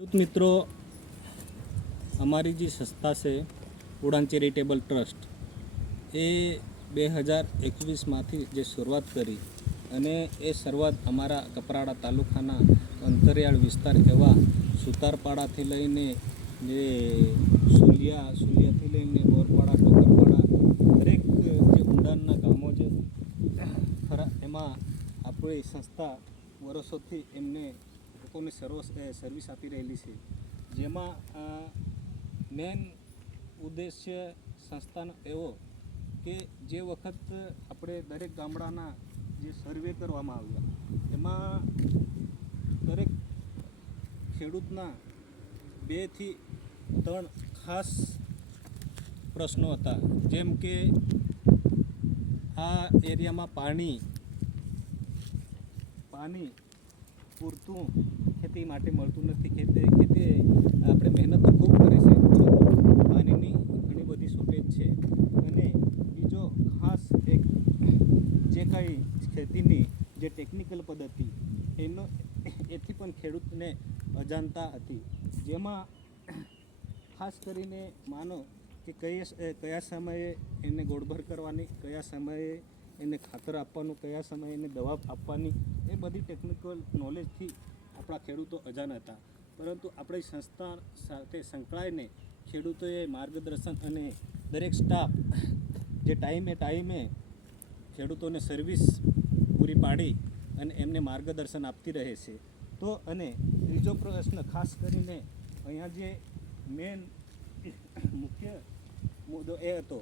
મિત્રો, અમારી જે સંસ્થા છે ઉડાન ચેરિટેબલ ટ્રસ્ટ એ 2021માંથી જે શરૂઆત કરી અને એ શરૂઆત અમારા કપરાડા તાલુકાના અંતરિયાળ વિસ્તાર એવા સુતારપાડાથી લઈને જે સુલિયાથી લઈને બોરપાડા ટોકરપાડા દરેક જે ઊંડાણના ગામો જે ખરા એમાં આપણી સંસ્થા વર્ષોથી એમને લોકોને સર્વિસ આપી રહેલી છે, જેમાં મેન ઉદ્દેશ્ય સંસ્થાનો એવો કે જે વખત આપણે દરેક ગામડાના જે સર્વે કરવામાં આવ્યા એમાં દરેક ખેડૂતના 2 થી 3 ખાસ પ્રશ્નો હતા, જેમ કે આ એરિયામાં પાણી પૂરતું ખેતી માટે મળતું નથી. ખેતી આપણે મહેનત તો ખૂબ કરે છે, પાણીની ઘણી બધી શોર્ટેજ છે. અને બીજો ખાસ એક જે કંઈ ખેતીની જે ટેકનિકલ પદ્ધતિ એથી પણ ખેડૂતને અજાણતા હતી, જેમાં ખાસ કરીને માનો કે કયા સમયે એને ગોળભર કરવાની, કયા સમયે એને ખાતર આપવાનું, કયા સમયે એને દવા આપવાની, એ બધી ટેકનિકલ નોલેજથી આપણા ખેડૂતો અજાણ હતા. પરંતુ આપણી સંસ્થા સાથે સંકળાઈને ખેડૂતોએ માર્ગદર્શન અને દરેક સ્ટાફ જે ટાઈમે ખેડૂતોને સર્વિસ પૂરી પાડી અને એમને માર્ગદર્શન આપતી રહે છે. તો અને ત્રીજો પ્રશ્ન ખાસ કરીને અહીંયા જે મેન મુખ્ય મુદ્દો એ હતો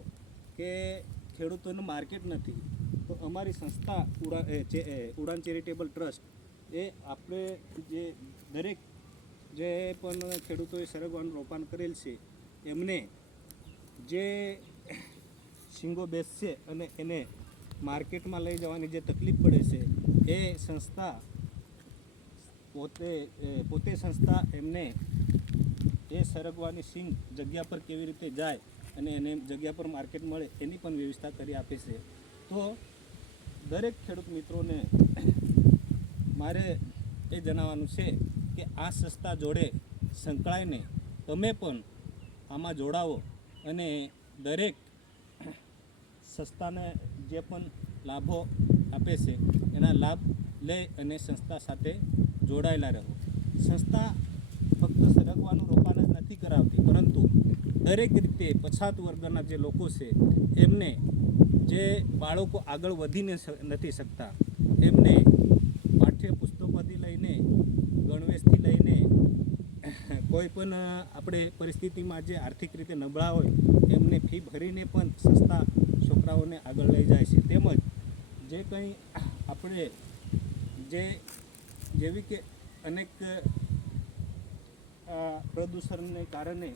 કે ખેડૂતોનું માર્કેટ નથી. તો અમારી સંસ્થા ઉડાન ચેરિટેબલ ટ્રસ્ટ એ આપણે જે દરેક જે પણ ખેડૂતોએ સરગવાનું રોપાણ કરેલ છે એમને જે શીંગો બેસશે અને એને માર્કેટમાં લઈ જવાની જે તકલીફ પડે છે એ સંસ્થા પોતે સંસ્થા એમને એ સરગવાની શીંગ જગ્યા પર કેવી રીતે જાય અને એને જગ્યા પર માર્કેટ મળે એની પણ વ્યવસ્થા કરી આપે છે. તો દરેક ખેડૂત મિત્રોને મારે એ જણાવવાનું છે કે આ સંસ્થા જોડે સંકળાઈને તમે પણ આમાં જોડાવો અને દરેક સંસ્થાને જે પણ લાભો આપે છે એના લાભ લઈ અને સંસ્થા સાથે જોડાયેલા રહો. સંસ્થા ફક્ત સરગવાનું રોપાણ જ નથી કરાવતી, પરંતુ દરેક રીતે પછાત વર્ગના જે લોકો છે એમને જે બાળકો આગળ વધી નથી શકતા એમને પાઠ્યપુસ્તકોથી લઈને ગણવેશથી લઈને કોઈ પણ આપણે પરિસ્થિતિમાં જે આર્થિક રીતે નબળા હોય એમને ફી ભરીને પણ સંસ્થા છોકરાઓને આગળ લઈ જાય છે. તેમજ જે કંઈ આપણે જેવી કે અનેક પ્રદૂષણને કારણે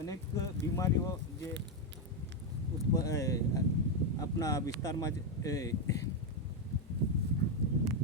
અનેક બીમારીઓ જે આપણા વિસ્તારમાં જ